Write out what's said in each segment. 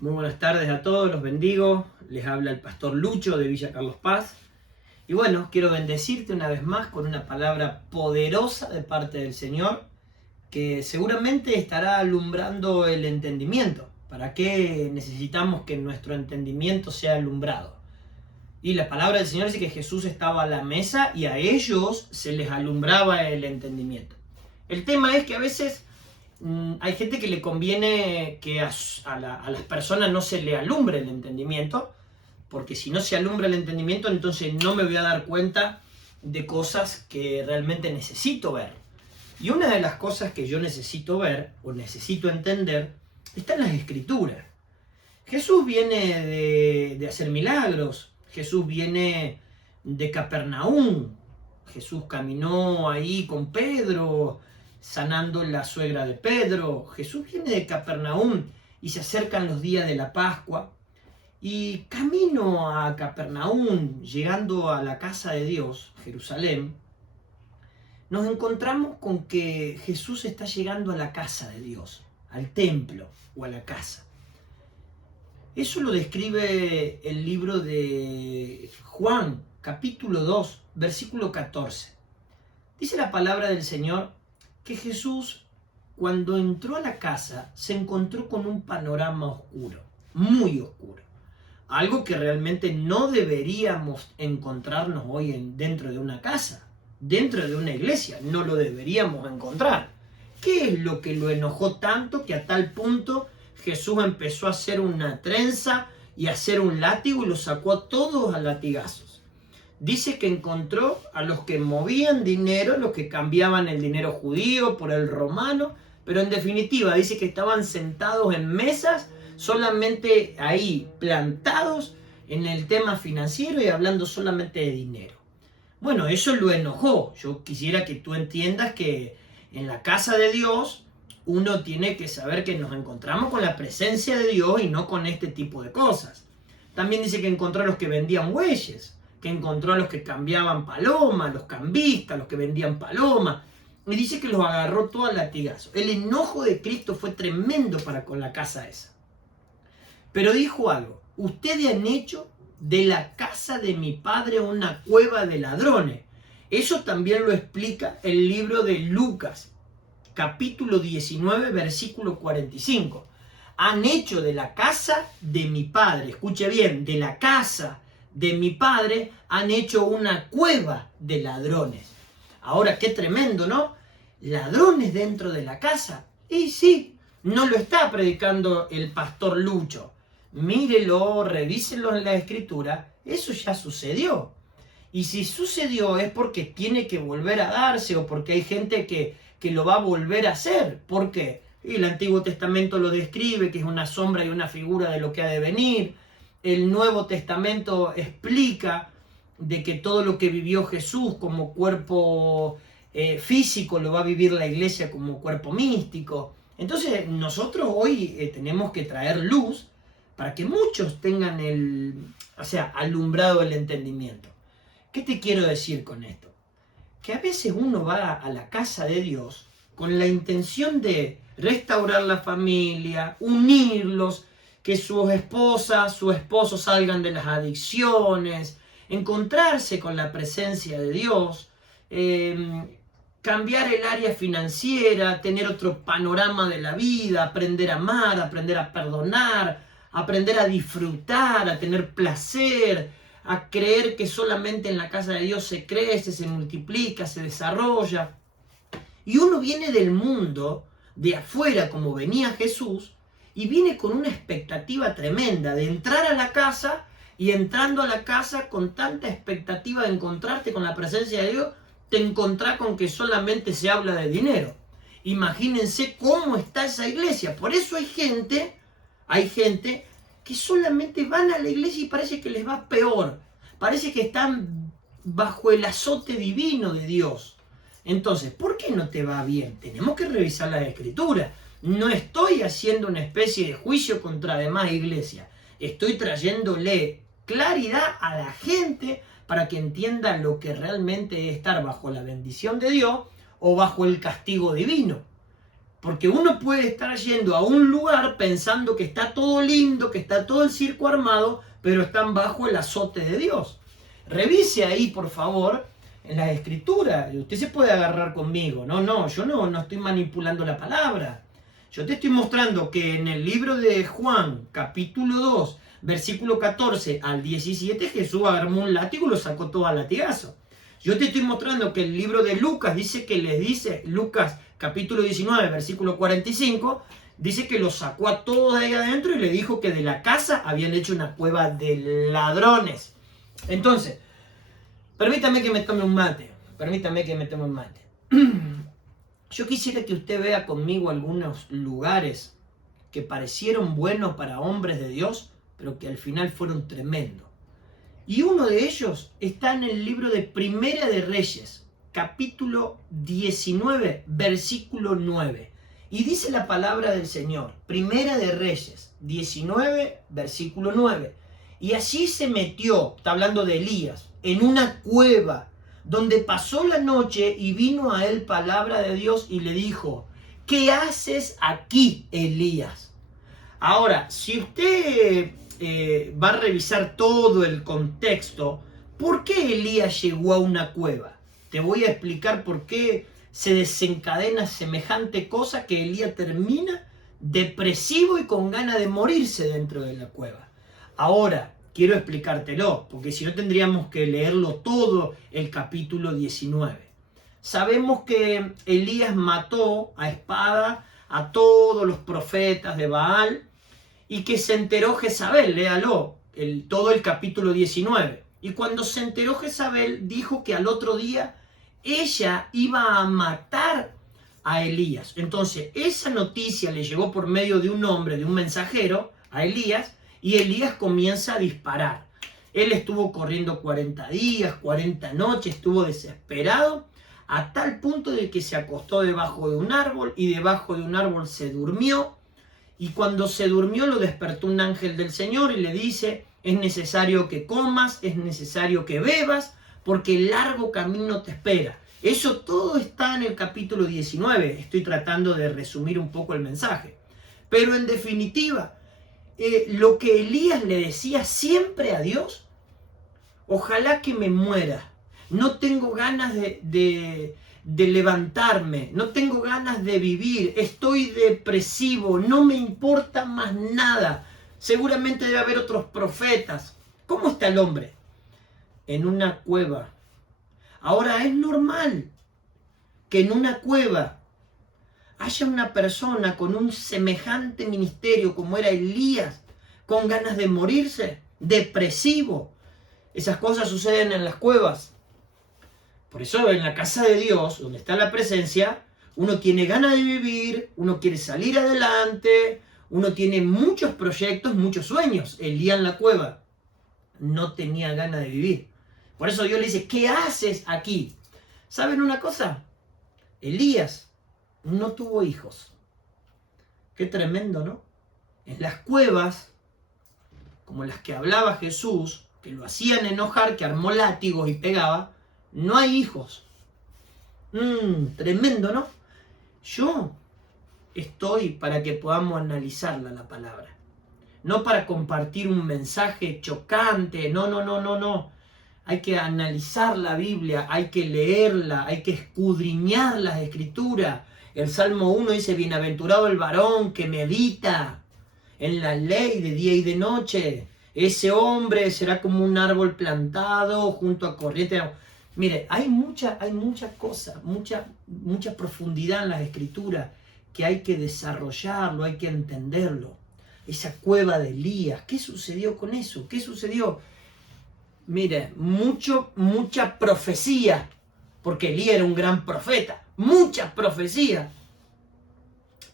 Muy buenas tardes a todos, los bendigo. Les habla el pastor Lucho de Villa Carlos Paz. Y bueno, quiero bendecirte una vez más con una palabra poderosa de parte del Señor que seguramente estará alumbrando el entendimiento. ¿Para qué necesitamos que nuestro entendimiento sea alumbrado? Y la palabra del Señor dice que Jesús estaba a la mesa y a ellos se les alumbraba el entendimiento. El tema es que a veces hay gente que le conviene que a las personas no se le alumbre el entendimiento, porque si no se alumbra el entendimiento, entonces no me voy a dar cuenta de cosas que realmente necesito ver. Y una de las cosas que yo necesito ver o necesito entender está en las Escrituras. Jesús viene de hacer milagros, Jesús viene de Capernaum, Jesús caminó ahí con Pedro, sanando la suegra de Pedro. Jesús viene de Capernaum y se acercan los días de la Pascua. Y camino a Capernaum, llegando a la casa de Dios, Jerusalén, nos encontramos con que Jesús está llegando a la casa de Dios, al templo o a la casa. Eso lo describe el libro de Juan, capítulo 2, versículo 14. Dice la palabra del Señor que Jesús, cuando entró a la casa, se encontró con un panorama oscuro, muy oscuro. Algo que realmente no deberíamos encontrarnos hoy dentro de una casa, dentro de una iglesia, no lo deberíamos encontrar. ¿Qué es lo que lo enojó tanto que a tal punto Jesús empezó a hacer una trenza y a hacer un látigo y los sacó a todos a latigazos? Dice que encontró a los que movían dinero, los que cambiaban el dinero judío por el romano, pero en definitiva dice que estaban sentados en mesas, solamente ahí plantados en el tema financiero y hablando solamente de dinero. Bueno, eso lo enojó. Yo quisiera que tú entiendas que en la casa de Dios uno tiene que saber que nos encontramos con la presencia de Dios y no con este tipo de cosas. También dice que encontró a los que vendían bueyes, que encontró a los que cambiaban palomas, los cambistas, los que vendían palomas. Y dice que los agarró todo a latigazo. El enojo de Cristo fue tremendo para con la casa esa. Pero dijo algo: ustedes han hecho de la casa de mi padre una cueva de ladrones. Eso también lo explica el libro de Lucas, capítulo 19, versículo 45. Han hecho de la casa de mi padre, escuche bien, de la casa de mi padre han hecho una cueva de ladrones. Ahora, qué tremendo, ¿no? Ladrones dentro de la casa. Y sí, no lo está predicando el pastor Lucho. Mírelo, revíselo en la escritura, eso ya sucedió. Y si sucedió es porque tiene que volver a darse o porque hay gente que lo va a volver a hacer. ¿Por qué? Y el Antiguo Testamento lo describe, que es una sombra y una figura de lo que ha de venir. El Nuevo Testamento explica de que todo lo que vivió Jesús como cuerpo físico lo va a vivir la iglesia como cuerpo místico. Entonces nosotros hoy tenemos que traer luz para que muchos tengan alumbrado el entendimiento. ¿Qué te quiero decir con esto? Que a veces uno va a la casa de Dios con la intención de restaurar la familia, unirlos, que sus esposas, sus esposos salgan de las adicciones, encontrarse con la presencia de Dios, cambiar el área financiera, tener otro panorama de la vida, aprender a amar, aprender a perdonar, aprender a disfrutar, a tener placer, a creer que solamente en la casa de Dios se crece, se multiplica, se desarrolla. Y uno viene del mundo, de afuera, como venía Jesús, y viene con una expectativa tremenda de entrar a la casa, y entrando a la casa con tanta expectativa de encontrarte con la presencia de Dios, te encontrás con que solamente se habla de dinero. Imagínense cómo está esa iglesia. Por eso hay gente que solamente van a la iglesia y parece que les va peor. Parece que están bajo el azote divino de Dios. Entonces, ¿por qué no te va bien? Tenemos que revisar las escrituras. No estoy haciendo una especie de juicio contra demás iglesias. Estoy trayéndole claridad a la gente para que entienda lo que realmente es estar bajo la bendición de Dios o bajo el castigo divino. Porque uno puede estar yendo a un lugar pensando que está todo lindo, que está todo el circo armado, pero están bajo el azote de Dios. Revise ahí, por favor, en las escrituras. Usted se puede agarrar conmigo. Yo no estoy manipulando la palabra. Yo te estoy mostrando que en el libro de Juan, capítulo 2, versículo 14 al 17, Jesús agarró un látigo y lo sacó todo a latigazo. Yo te estoy mostrando que el libro de Lucas dice que les dice, Lucas capítulo 19, versículo 45, dice que los sacó a todos de ahí adentro y le dijo que de la casa habían hecho una cueva de ladrones. Entonces, permítame que me tome un mate. Yo quisiera que usted vea conmigo algunos lugares que parecieron buenos para hombres de Dios, pero que al final fueron tremendos. Y uno de ellos está en el libro de Primera de Reyes, capítulo 19, versículo 9. Y dice la palabra del Señor, Primera de Reyes, 19, versículo 9. Y allí se metió, está hablando de Elías, en una cueva, donde pasó la noche y vino a él palabra de Dios y le dijo, ¿qué haces aquí, Elías? Ahora, si usted va a revisar todo el contexto, ¿por qué Elías llegó a una cueva? Te voy a explicar por qué se desencadena semejante cosa que Elías termina depresivo y con ganas de morirse dentro de la cueva. Ahora, quiero explicártelo, porque si no tendríamos que leerlo todo el capítulo 19. Sabemos que Elías mató a espada a todos los profetas de Baal y que se enteró Jezabel, léalo, todo el capítulo 19. Y cuando se enteró Jezabel, dijo que al otro día ella iba a matar a Elías. Entonces, esa noticia le llegó por medio de un hombre, de un mensajero, a Elías, y Elías comienza a disparar. Él estuvo corriendo 40 días, 40 noches, estuvo desesperado, a tal punto de que se acostó debajo de un árbol y debajo de un árbol se durmió. Y cuando se durmió lo despertó un ángel del Señor y le dice, es necesario que comas, es necesario que bebas, porque el largo camino te espera. Eso todo está en el capítulo 19. Estoy tratando de resumir un poco el mensaje. Pero en definitiva, lo que Elías le decía siempre a Dios, ojalá que me muera. No tengo ganas de levantarme, no tengo ganas de vivir, estoy depresivo, no me importa más nada. Seguramente debe haber otros profetas. ¿Cómo está el hombre? En una cueva. Ahora es normal que en una cueva haya una persona con un semejante ministerio como era Elías, con ganas de morirse, depresivo. Esas cosas suceden en las cuevas. Por eso en la casa de Dios, donde está la presencia, uno tiene ganas de vivir, uno quiere salir adelante, uno tiene muchos proyectos, muchos sueños. Elías en la cueva no tenía ganas de vivir. Por eso Dios le dice, ¿qué haces aquí? ¿Saben una cosa? Elías no tuvo hijos. Qué tremendo, ¿no? En las cuevas, como las que hablaba Jesús, que lo hacían enojar, que armó látigos y pegaba, no hay hijos. Tremendo, ¿no? Yo estoy para que podamos analizarla la palabra. No para compartir un mensaje chocante. No. Hay que analizar la Biblia, hay que leerla, hay que escudriñar las Escrituras. El Salmo 1 dice, bienaventurado el varón que medita en la ley de día y de noche. Ese hombre será como un árbol plantado junto a corriente. Mire, hay mucha cosa, mucha profundidad en las Escrituras que hay que desarrollarlo, hay que entenderlo. Esa cueva de Elías, ¿qué sucedió con eso? ¿Qué sucedió? Mire, mucha profecía, porque Elías era un gran profeta, mucha profecía,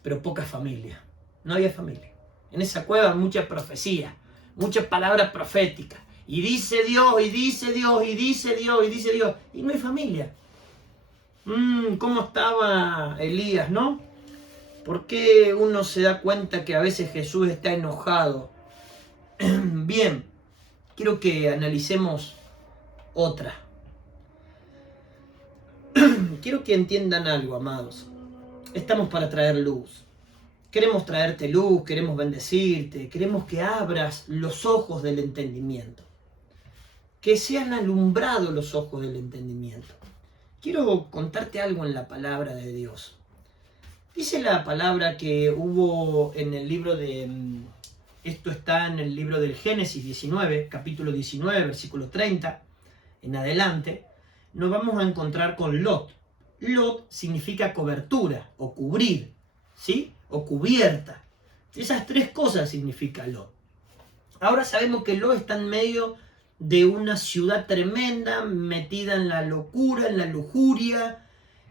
pero poca familia. No había familia. En esa cueva mucha profecía, muchas palabras proféticas. Y dice Dios, y dice Dios, y dice Dios, y dice Dios. Y no hay familia. ¿Cómo estaba Elías, no? ¿Por qué uno se da cuenta que a veces Jesús está enojado? Bien, quiero que analicemos otra. Quiero que entiendan algo, amados. estamos para traer luz. Queremos traerte luz, queremos bendecirte, queremos que abras los ojos del entendimiento. Que sean alumbrados los ojos del entendimiento. Quiero contarte algo en la palabra de Dios. Dice la palabra que hubo en el libro de... Esto está en el libro del Génesis 19, capítulo 19, versículo 30, en adelante. Nos vamos a encontrar con Lot. Lot significa cobertura o cubrir, ¿sí? O cubierta. Esas tres cosas significa Lot. Ahora sabemos que Lot está en medio de una ciudad tremenda, metida en la locura, en la lujuria,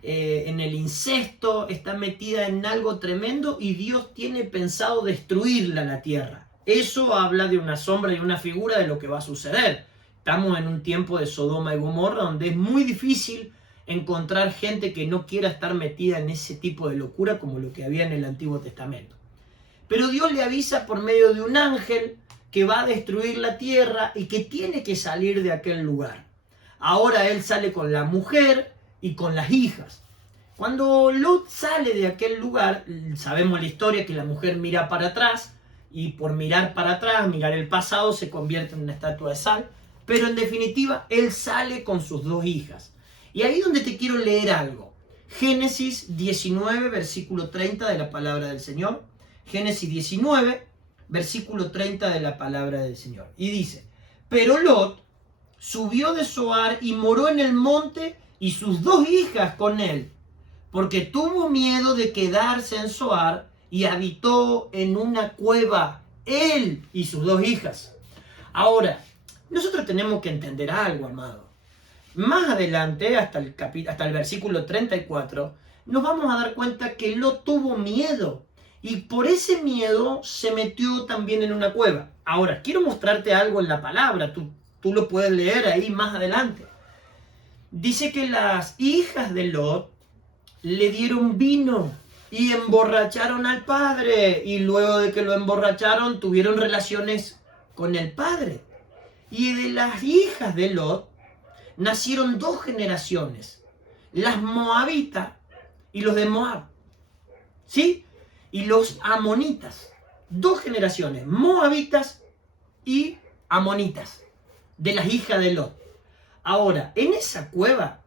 en el incesto, está metida en algo tremendo y Dios tiene pensado destruirla, la tierra. Eso habla de una sombra y una figura de lo que va a suceder. Estamos en un tiempo de Sodoma y Gomorra donde es muy difícil encontrar gente que no quiera estar metida en ese tipo de locura como lo que había en el Antiguo Testamento. Pero Dios le avisa por medio de un ángel que va a destruir la tierra y que tiene que salir de aquel lugar. Ahora él sale con la mujer y con las hijas. Cuando Lot sale de aquel lugar, sabemos la historia que la mujer mira para atrás y por mirar para atrás, mirar el pasado, se convierte en una estatua de sal. Pero en definitiva, él sale con sus dos hijas. Y ahí donde te quiero leer algo. Génesis 19, versículo 30 de la palabra del Señor. Génesis 19, versículo 30 de la palabra del Señor. Y dice, pero Lot subió de Zoar y moró en el monte y sus dos hijas con él, porque tuvo miedo de quedarse en Zoar y habitó en una cueva, él y sus dos hijas. Ahora, nosotros tenemos que entender algo, amado. Más adelante, hasta el versículo 34, nos vamos a dar cuenta que Lot tuvo miedo. Y por ese miedo se metió también en una cueva. Ahora, quiero mostrarte algo en la palabra. Tú lo puedes leer ahí más adelante. Dice que las hijas de Lot le dieron vino y emborracharon al padre. Y luego de que lo emborracharon, tuvieron relaciones con el padre. Y de las hijas de Lot nacieron dos generaciones, las moabitas y los de Moab, ¿sí? Y los amonitas, dos generaciones, moabitas y amonitas, de las hijas de Lot. Ahora, en esa cueva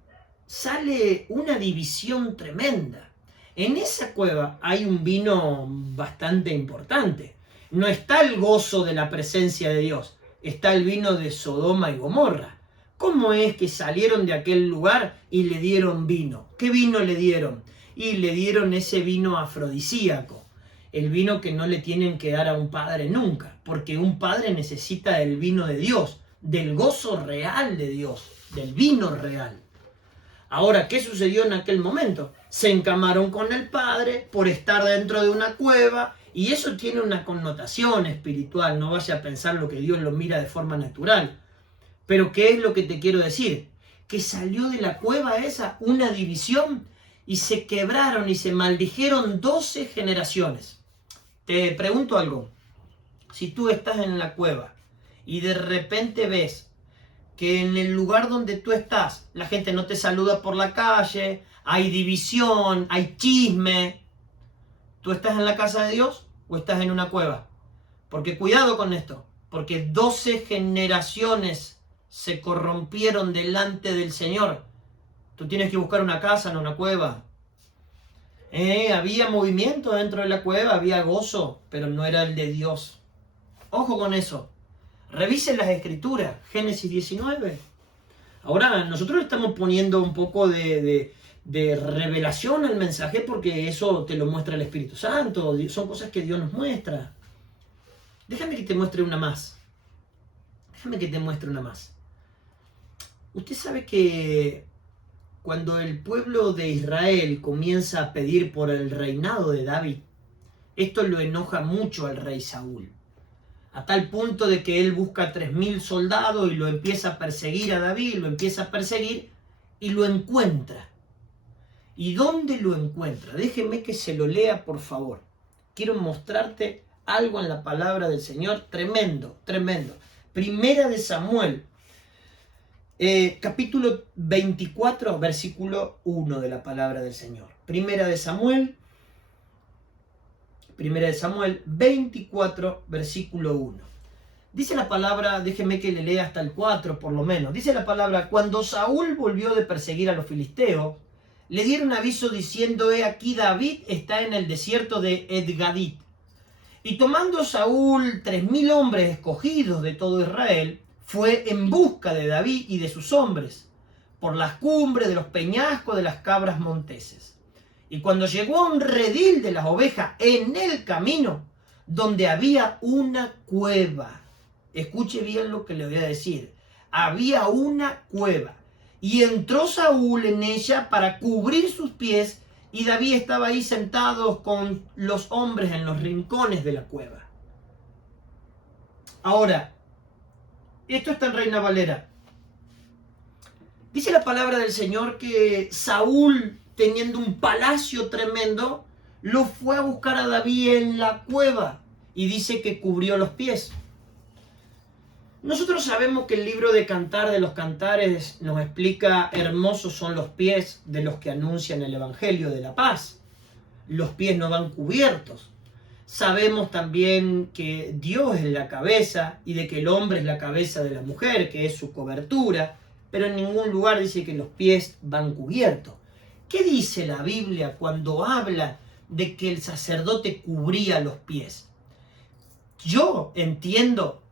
sale una división tremenda. En esa cueva hay un vino bastante importante. No está el gozo de la presencia de Dios, está el vino de Sodoma y Gomorra. ¿Cómo es que salieron de aquel lugar y le dieron vino? ¿Qué vino le dieron? Y le dieron ese vino afrodisíaco, el vino que no le tienen que dar a un padre nunca, porque un padre necesita del vino de Dios, del gozo real de Dios, del vino real. Ahora, ¿qué sucedió en aquel momento? Se encamaron con el padre por estar dentro de una cueva, y eso tiene una connotación espiritual, no vaya a pensar lo que Dios lo mira de forma natural. Pero ¿qué es lo que te quiero decir? Que salió de la cueva esa una división y se quebraron y se maldijeron 12 generaciones. Te pregunto algo. Si tú estás en la cueva y de repente ves que en el lugar donde tú estás la gente no te saluda por la calle, hay división, hay chisme, ¿tú estás en la casa de Dios o estás en una cueva? Porque cuidado con esto, porque 12 generaciones se corrompieron delante del Señor. Tú tienes que buscar una casa, no una cueva. Había movimiento dentro de la cueva, había gozo, pero no era el de Dios. Ojo con eso. Revisen las escrituras, Génesis 19. Ahora, nosotros estamos poniendo un poco de revelación al mensaje porque eso te lo muestra el Espíritu Santo. Son cosas que Dios nos muestra. Déjame que te muestre una más. Usted sabe que cuando el pueblo de Israel comienza a pedir por el reinado de David, esto lo enoja mucho al rey Saúl, a tal punto de que él busca 3.000 soldados y lo empieza a perseguir a David, lo empieza a perseguir y lo encuentra. ¿Y dónde lo encuentra? Déjeme que se lo lea, por favor. Quiero mostrarte algo en la palabra del Señor tremendo, tremendo. Primera de Samuel, capítulo 24, versículo 1 de la palabra del Señor. Primera de Samuel, 1 Samuel 24, versículo 1. Dice la palabra, déjeme que le lea hasta el 4 por lo menos. Dice la palabra: cuando Saúl volvió de perseguir a los filisteos, le dieron aviso diciendo: he aquí David está en el desierto de Edgadit. Y tomando Saúl 3.000 hombres escogidos de todo Israel, fue en busca de David y de sus hombres, por las cumbres de los peñascos de las cabras monteses. Y cuando llegó a un redil de las ovejas en el camino, donde había una cueva, escuche bien lo que le voy a decir, había una cueva, y entró Saúl en ella para cubrir sus pies, y David estaba ahí sentado con los hombres en los rincones de la cueva. Ahora, esto está en Reina Valera. Dice la palabra del Señor que Saúl, teniendo un palacio tremendo, lo fue a buscar a David en la cueva, y dice que cubrió los pies. Nosotros sabemos que el libro de Cantar de los Cantares nos explica: hermosos son los pies de los que anuncian el Evangelio de la paz. Los pies no van cubiertos. Sabemos también que Dios es la cabeza y de que el hombre es la cabeza de la mujer, que es su cobertura, pero en ningún lugar dice que los pies van cubiertos. ¿Qué dice la Biblia cuando habla de que el sacerdote cubría los pies? Yo entiendo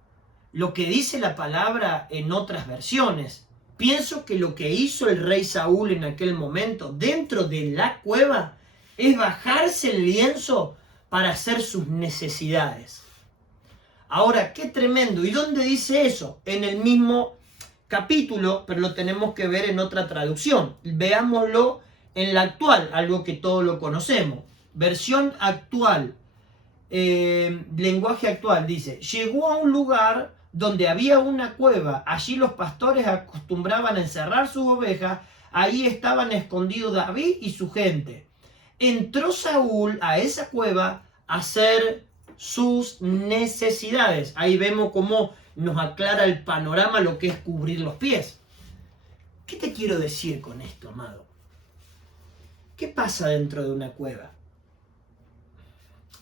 lo que dice la palabra en otras versiones. Pienso que lo que hizo el rey Saúl en aquel momento dentro de la cueva es bajarse el lienzo para hacer sus necesidades. Ahora, qué tremendo. ¿Y dónde dice eso? En el mismo capítulo, pero lo tenemos que ver en otra traducción. Veámoslo en la actual, algo que todos lo conocemos. Versión actual, lenguaje actual, dice: llegó a un lugar donde había una cueva, allí los pastores acostumbraban a encerrar sus ovejas, ahí estaban escondidos David y su gente. Entró Saúl a esa cueva a hacer sus necesidades. Ahí vemos cómo nos aclara el panorama lo que es cubrir los pies. ¿Qué te quiero decir con esto, amado? ¿Qué pasa dentro de una cueva?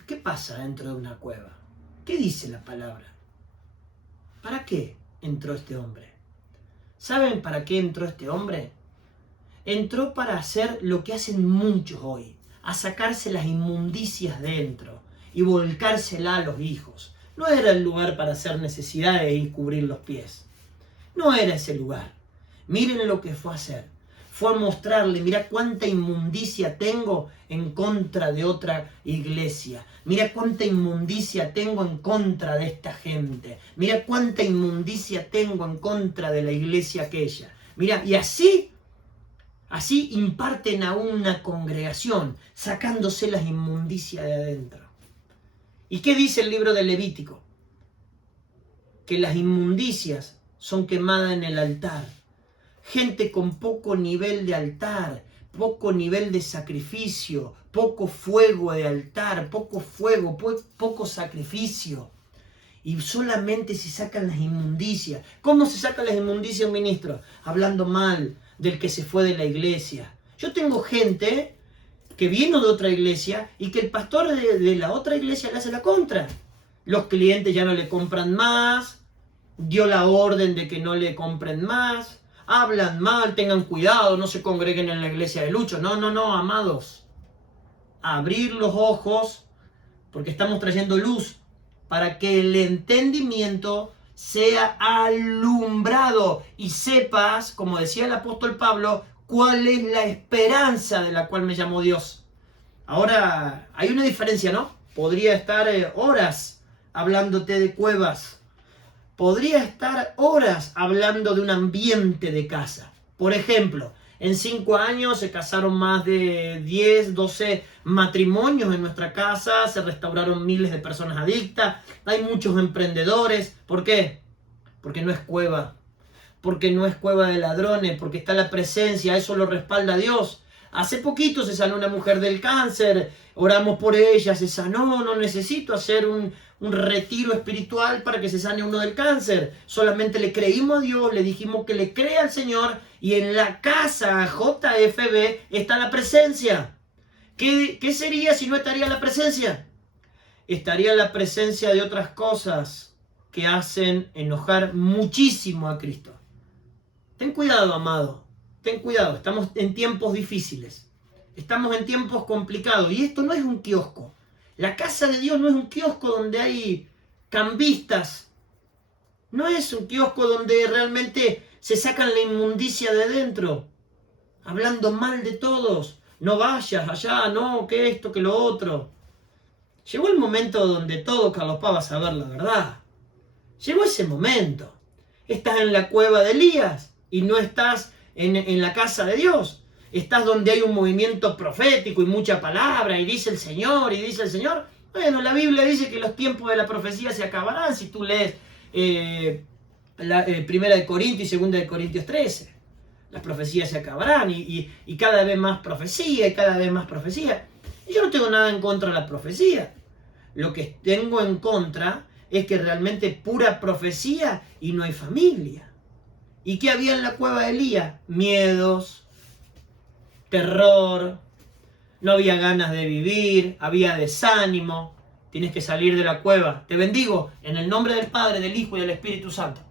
¿Qué pasa dentro de una cueva? ¿Qué dice la palabra? ¿Para qué entró este hombre? ¿Saben para qué entró este hombre? Entró para hacer lo que hacen muchos hoy, a sacarse las inmundicias dentro y volcársela a los hijos. No era el lugar para hacer necesidades y cubrir los pies. No era ese lugar. Miren lo que fue a hacer. Fue a mostrarle: mira cuánta inmundicia tengo en contra de otra iglesia. Mira cuánta inmundicia tengo en contra de esta gente. Mira cuánta inmundicia tengo en contra de la iglesia aquella. Mira, y así imparten a una congregación, sacándose las inmundicias de adentro. ¿Y qué dice el libro de Levítico? Que las inmundicias son quemadas en el altar. Gente con poco nivel de altar, poco nivel de sacrificio, poco fuego de altar, poco fuego, poco sacrificio. Y solamente se sacan las inmundicias. ¿Cómo se sacan las inmundicias, ministro? Hablando mal del que se fue de la iglesia. Yo tengo gente que vino de otra iglesia y que el pastor de la otra iglesia le hace la contra. Los clientes ya no le compran más, dio la orden de que no le compren más. Hablan mal, tengan cuidado, no se congreguen en la iglesia de Lucho. No, amados. Abrir los ojos, porque estamos trayendo luz, para que el entendimiento sea alumbrado y sepas, como decía el apóstol Pablo, cuál es la esperanza de la cual me llamó Dios. Ahora, hay una diferencia, ¿no? Podría estar horas hablándote de cuevas. Podría estar horas hablando de un ambiente de casa. Por ejemplo, en 5 años se casaron más de 10, 12 matrimonios en nuestra casa, se restauraron miles de personas adictas, hay muchos emprendedores. ¿Por qué? Porque no es cueva. Porque no es cueva de ladrones, porque está la presencia, eso lo respalda Dios. Hace poquito se sanó una mujer del cáncer, oramos por ella, se sanó, no necesito hacer un retiro espiritual para que se sane uno del cáncer. Solamente le creímos a Dios, le dijimos que le crea al Señor y en la casa JFB está la presencia. ¿Qué sería si no estaría la presencia? estaría en la presencia de otras cosas que hacen enojar muchísimo a Cristo. Ten cuidado, amado, ten cuidado, estamos en tiempos difíciles, estamos en tiempos complicados y esto no es un kiosco. La casa de Dios no es un kiosco donde hay cambistas, no es un kiosco donde realmente se sacan la inmundicia de dentro, hablando mal de todos. No vayas allá, no, que esto, que lo otro. Llegó el momento donde todo, Carlos Paz, va a saber la verdad. Llegó ese momento. Estás en la cueva de Elías y no estás en la casa de Dios. Estás donde hay un movimiento profético y mucha palabra y dice el Señor y dice el Señor. Bueno, la Biblia dice que los tiempos de la profecía se acabarán si tú lees Primera de Corintios y Segunda de Corintios 13. Las profecías se acabarán y cada vez más profecía y cada vez más profecía. Y yo no tengo nada en contra de la profecía. Lo que tengo en contra es que realmente pura profecía y no hay familia. ¿Y qué había en la cueva de Elías? Miedos, terror, no había ganas de vivir, había desánimo. Tienes que salir de la cueva. Te bendigo en el nombre del Padre, del Hijo y del Espíritu Santo.